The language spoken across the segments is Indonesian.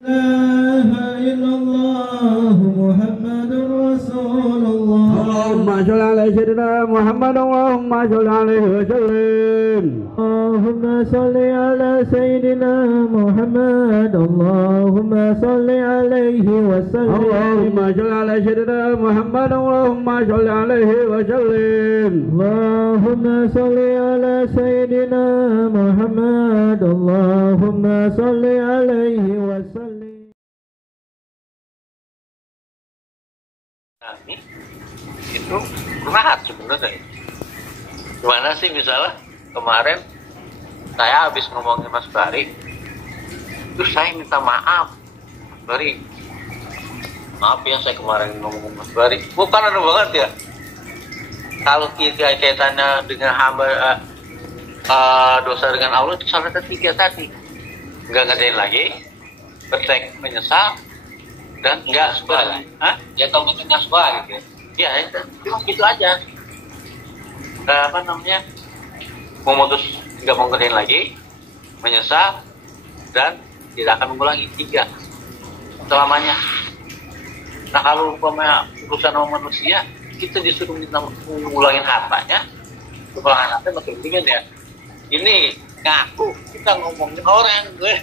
إله إلا الله محمد رسول الله. اللهم صل على سيدنا محمد اللهم صل عليه وسلم. اللهم صل على سيدنا محمد اللهم صل عليه وسلم. اللهم صل على سيدنا محمد اللهم صل عليه وسلم. اللهم صل على سيدنا محمد اللهم صل عليه وسلم. Itu curhat sebenarnya. Gimana sih misalnya kemarin saya habis ngomongin Mas Bari, terus saya minta maaf, Mas Bari. Maaf ya saya kemarin ngomongin Mas Bari. Bukan ada banget ya. Kalau kaitannya dengan hamba dosa dengan Allah itu salah ketiga tadi. Nggak ngerjain lagi, bertek menyesal dan nggak suka. Ya tau nggak suka gitu. Ya itu cuma gitu aja. Apa namanya? Memutus nggak mau ngerjain lagi, menyesal dan tidak akan mengulangi 3 selamanya. Nah kalau umpamanya urusan sama manusia, kita disuruh minta ngulangin hartanya, kekurangan harta makin ringan ya. Ini ngaku kita ngomongin orang, gue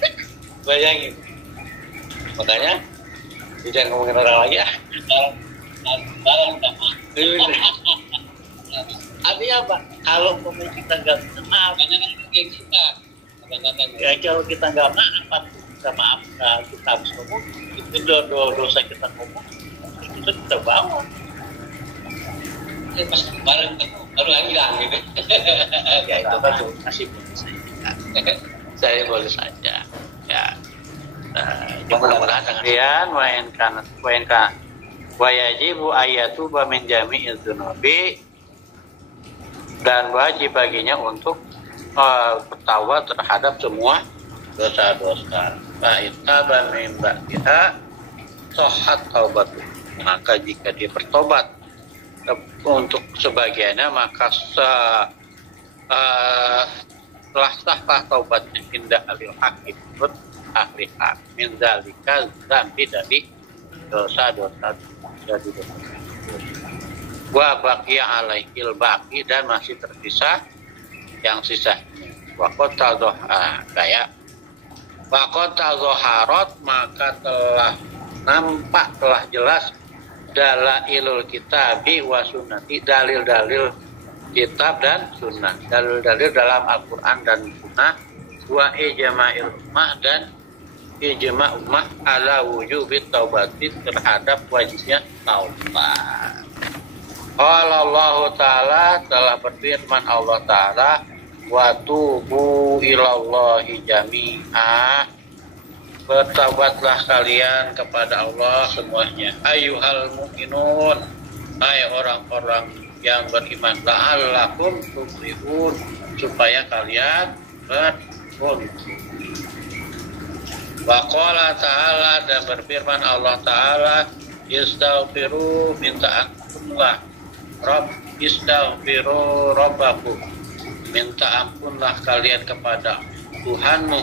bayangin. Makanya jangan ngomongin orang lagi ya. Artinya apa? Kalau kita nggak maaf, ya kalau kita nggak maaf, kita maaf, kita habis ngomong, itu dosa kita ngomong, itu kita bawa. Pas kemarin baru hilang gitu. Ya itu kan nasib saya boleh saja. Ya. Mudah-mudahan kalian mainkan wajibu ayatuba min jami'iz dzunubi, dan wajib baginya untuk bertaubat terhadap semua dosa-dosa. Fa ittaba min ba'diha sahhat taubatu. Maka jika dia bertobat untuk sebagiannya, maka telah sah taubatnya indah alil hakim menurut ahli hak min dzalika dzambi dari dosa-dosa dari dosa. Wa baqiya alaihil baqi, dan masih tersisa yang sisanya. Wa qatadha kayak wa qatadhaharat, maka telah nampak, telah jelas dalailul kitabi wa sunnati, dalil-dalil kitab dan sunnah, dalil-dalil dalam Al-Quran dan sunnah, wa ijma'il ummah, dan ijma' ummah ala wujubit taubati, terhadap wajibnya taubat. Qala Allah Ta'ala, telah berfirman Allah Ta'ala, wa tubu ilallahi jami'a, bertaubatlah kalian kepada Allah semuanya. Ayyuhal mu'minun, hai orang-orang yang beriman, la'allakum tuflihun, supaya kalian beruntung. Wa qala ta'ala, dan berfirman Allah Ta'ala, istaghfiru, minta ampunlah, istaghfiru rabbakum, minta ampunlah kalian kepada Tuhanmu,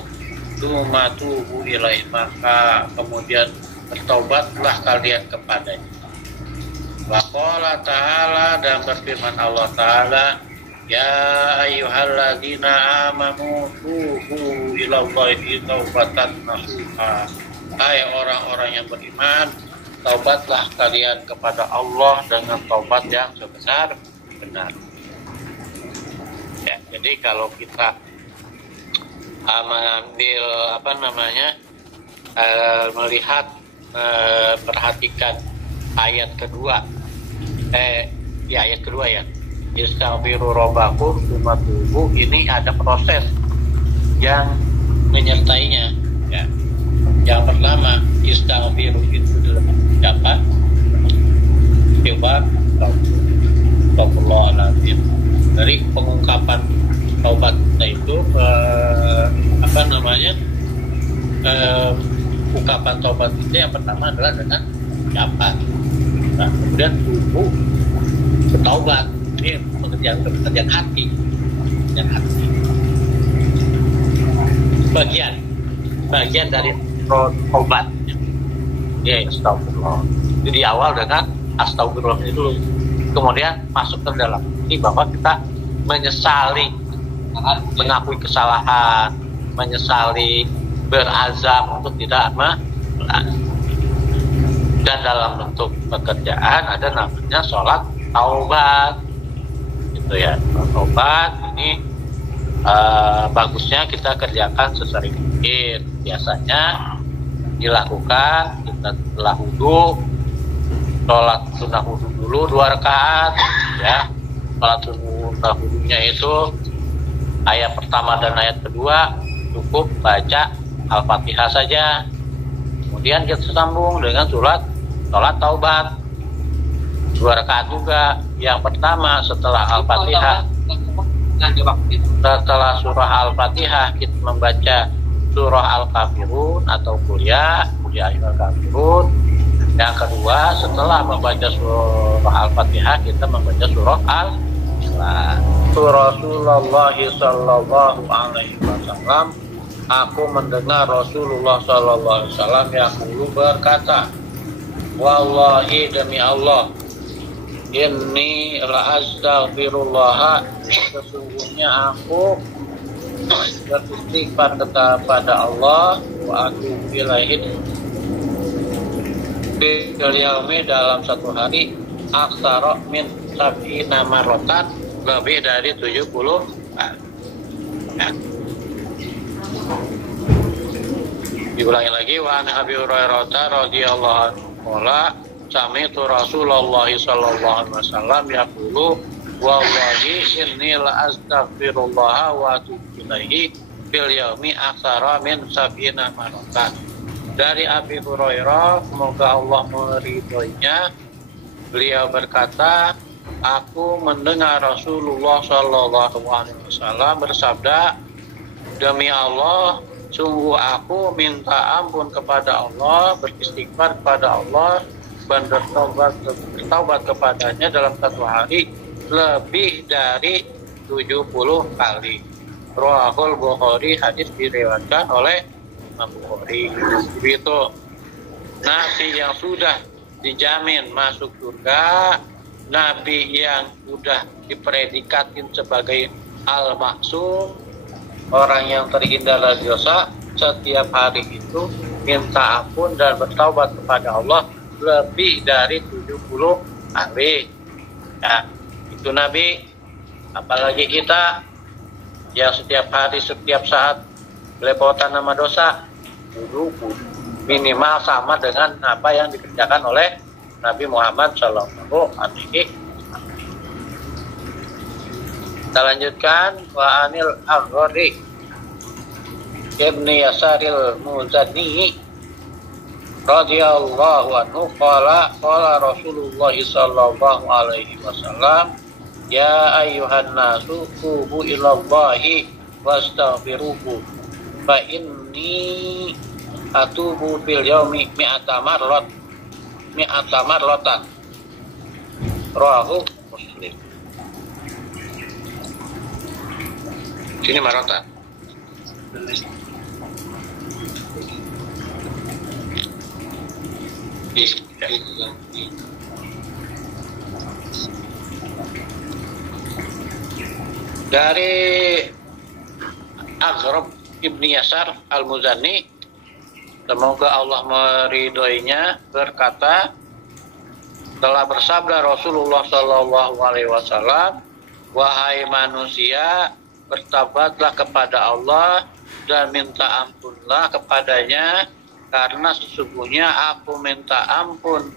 tubu ilaih, maka kemudian bertaubatlah kalian kepadanya. Wa qala ta'ala, dan berfirman Allah Ta'ala, ya ayyuhalladzina amanu tubu ilallahi taubatan nasuha, hai orang-orang yang beriman, taubatlah kalian kepada Allah dengan taubat yang sebenar-benar. Ya, jadi kalau kita mengambil melihat, perhatikan ayat kedua, ayat kedua ya, istaghfiru rabbakum tsumma tubu, ini ada proses yang menyertainya. Ya. Yang pertama, istaghfiru itu dalam ucapan istighfar, astagfirullahaladzim. Dari pengungkapan taubat itu ungkapan taubat itu yang pertama adalah dengan ucapan. Nah, kemudian tubuh bertaubat, ini pekerjaan hati, bagian dari obat. Ya, astagfirullah. Jadi di awal dengan astagfirullah ini dulu. Kemudian masuk ke dalam ini bahwa kita menyesali, mengakui kesalahan, menyesali, berazam untuk tidak mengulangi. Dan dalam bentuk pekerjaan ada namanya sholat taubat, gitu ya. Taubat ini bagusnya kita kerjakan sesering mungkin. Biasanya dilakukan kita setelah wudhu, sholat sunnah wudhu dulu 2 rakaat, ya. Sholat sunnah wudhunya itu ayat pertama dan ayat kedua cukup baca Al-Fatihah saja. Kemudian kita sambung dengan sholat taubat 2 rakaat juga. Yang pertama setelah Al-Fatihah, setelah surah Al-Fatihah kita membaca surah Al-Kafirun atau kuliah ayyuhal kafirun. Yang kedua setelah membaca surah Al-Fatihah kita membaca surah Al-Ikhlas. Rasulullah sallallahu alaihi wasallam, aku mendengar Rasulullah sallallahu alaihi wasallam yaqulu berkata, wallahi demi Allah, inni la astaghfirullah, sesungguhnya aku beristighfar kepada Allah, wa atubu ilaihi, bil yaumi, dalam satu hari, aksara min sab'ina marratan, lebih dari 70 kali. Ya. Diulangi lagi, wa an Abi Hurairah radhiyallahu anhu qala sami'tu Rasulullah sallallahu alaihi wasallam yaqulu wallahi inni la astaghfirullah wa atubu ilaihi fil yaumi aktsara min sab'ina marratan. Dari Abi Hurairah, semoga Allah meridhoinya, beliau berkata, aku mendengar Rasulullah sallallahu alaihi wasallam bersabda, demi Allah, sungguh aku minta ampun kepada Allah, beristighfar kepada Allah, dan bertaubat kepadanya dalam satu hari lebih dari 70 kali. Rawahul Bukhari, hadis diriwayatkan oleh Imam Bukhari. Begitu. Nabi yang sudah dijamin masuk surga, Nabi yang sudah dipredikatin sebagai al-maksum, orang yang terhindar dari dosa, setiap hari itu minta ampun dan bertaubat kepada Allah lebih dari 70 kali. Ya, itu Nabi. Apalagi kita yang setiap hari, setiap saat belepotan nama dosa, minimal sama dengan apa yang dikerjakan oleh Nabi Muhammad Sallallahu Alaihi Wasallam. Kita lanjutkan, wa anil Aghrari ibni Yasaril Muzani radhiyallahu anhu qala Rasulullah sallallahu alaihi wasallam, ya ayyuhan nasu tubu ilallahi wastaghfiruhu fa inni atubu fil yaumi mi'ata marratan. Rawahu Muslim. Sini marratan. Dari Aghrab ibni Yasar al-Muzani, semoga Allah meridhoinya, berkata, telah bersabda Rasulullah Sallallahu Alaihi Wasallam, wahai manusia, bertaubatlah kepada Allah dan minta ampunlah kepadanya, karena sesungguhnya aku minta ampun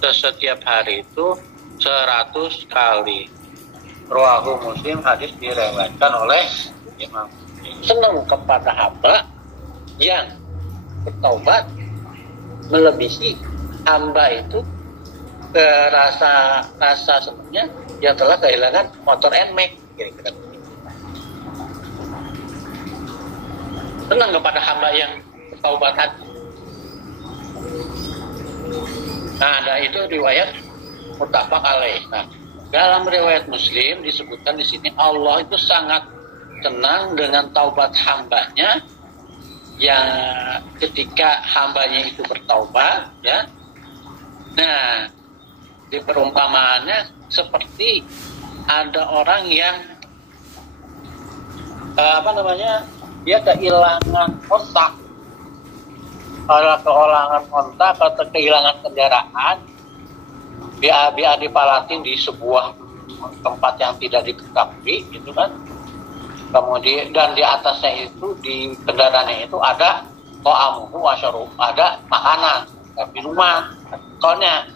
setiap hari itu 100 kali. Rawahu Muslim, hadis diriwayatkan oleh Imam Muslim. Senang kepada hamba yang bertaubat melebihi hamba itu rasa senangnya yang telah kehilangan motor NMAX, kira-kira. Senang kepada hamba yang bertaubat hati. Nah, ada itu riwayat muttafaq alaih. Nah, dalam riwayat Muslim disebutkan di sini Allah itu sangat senang dengan taubat hambanya yang ketika hambanya itu bertaubat, ya. Nah, di perumpamaannya seperti ada orang yang dia kehilangan kontak, atau kehilangan kendaraan, dia dipalatin di sebuah tempat yang tidak diketahui, gitu kan. Kemudian dan di atasnya itu, di kendaraannya itu ada to'amuhu wasyaruh, ada makanan, minuman. Soalnya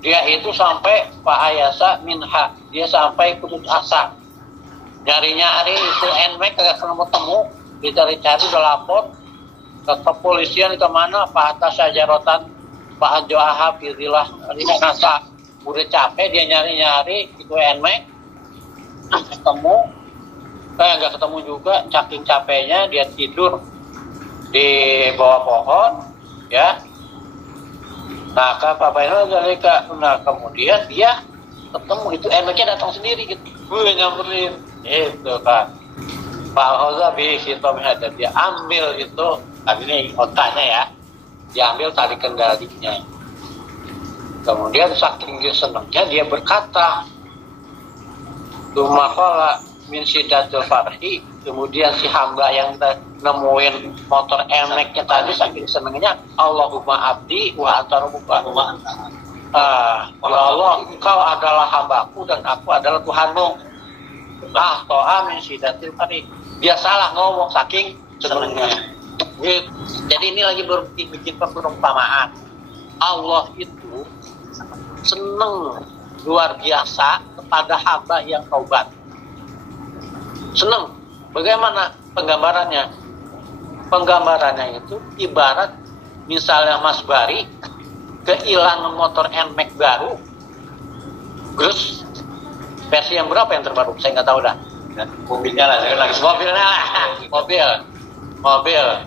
dia itu sampai fa'ayasa minha, dia sampai putus asa, nyari-nyari itu NMAX kagak ketemu, dicari-cari, udah lapor ke kepolisian, kemana Pak atas sajarotan Pak Anjoaha Firdilah nasa, udah capek dia nyari-nyari itu NMAX, ketemu, nggak ketemu juga, saking capeknya dia tidur di bawah pohon, ya. Nah, nah kemudian dia ketemu itu NMAX-nya datang sendiri gitu, gue nyamperin, itu kan. Pak Hoza dan dia ambil itu, ini otaknya ya, diambil tali kendalinya. Kemudian saking dia senangnya dia berkata, Tumakola min sidatul farhi. Kemudian si hamba yang nemuin motor NMAX-nya tadi saking senangnya, Allahumma abdi wa atarubuka. Ya Allah, engkau adalah hambaku dan aku adalah Tuhanmu. To'a min sidatul farhi. Dia salah ngomong saking senangnya. Jadi ini lagi bikin perumpamaan. Allah itu senang luar biasa kepada hamba yang taubat. Senang. Bagaimana penggambarannya? Penggambarannya itu ibarat misalnya Mas Bari kehilangan motor NMAX baru, terus versi yang berapa yang terbaru? Saya nggak tahu dah. Mobilnya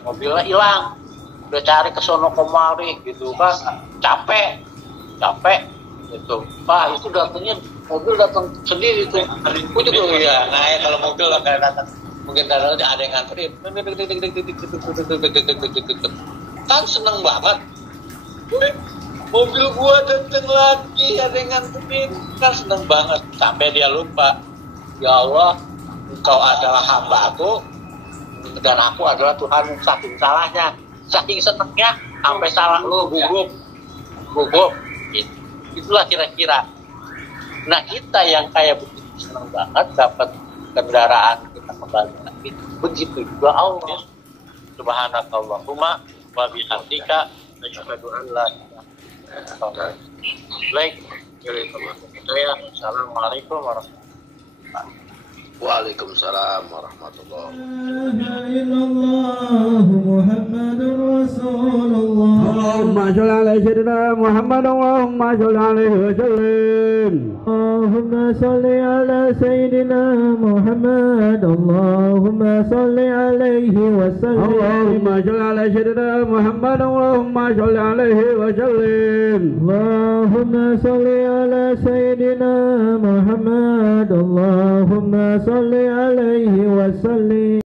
mobilnya hilang, udah cari ke sono kemari gitu kan, capek gitu. Pak itu datangnya mobil datang sendiri tuh. Aku juga ya. Nah ya, kalau mobil nggak datang, mungkin ada yang nganterin. Kan seneng banget. Mobil gua datang lagi, ada yang nganterin. Kan seneng banget. Sampai dia lupa. Ya Allah, Engkau adalah hamba-Ku dan aku adalah Tuhan. Saking salahnya, saking senengnya, sampai salah lu gugup. Itulah kira-kira. Nah kita yang kayak begitu senang banget dapat kendaraan kita kembali lagi. Begitu juga Allah. Subhanakallahumma wa bihamdika asyhadu an la ilaha illa anta. Baik. Assalamualaikum warahmatullahi wabarakatuh. Waalaikumsalam warahmatullahi Allahumma sholli ala sayyidina Muhammad Allahumma sholli alaihi wa sallim. Allahumma sholli ala sayyidina Muhammad Allahumma sholli alaihi wa sallim. Allahumma sholli ala sayyidina Muhammad Allahumma sholli alaihi wa sallim. Allahumma sholli ala sayyidina Muhammad Allahumma salli alaihi wa sallim.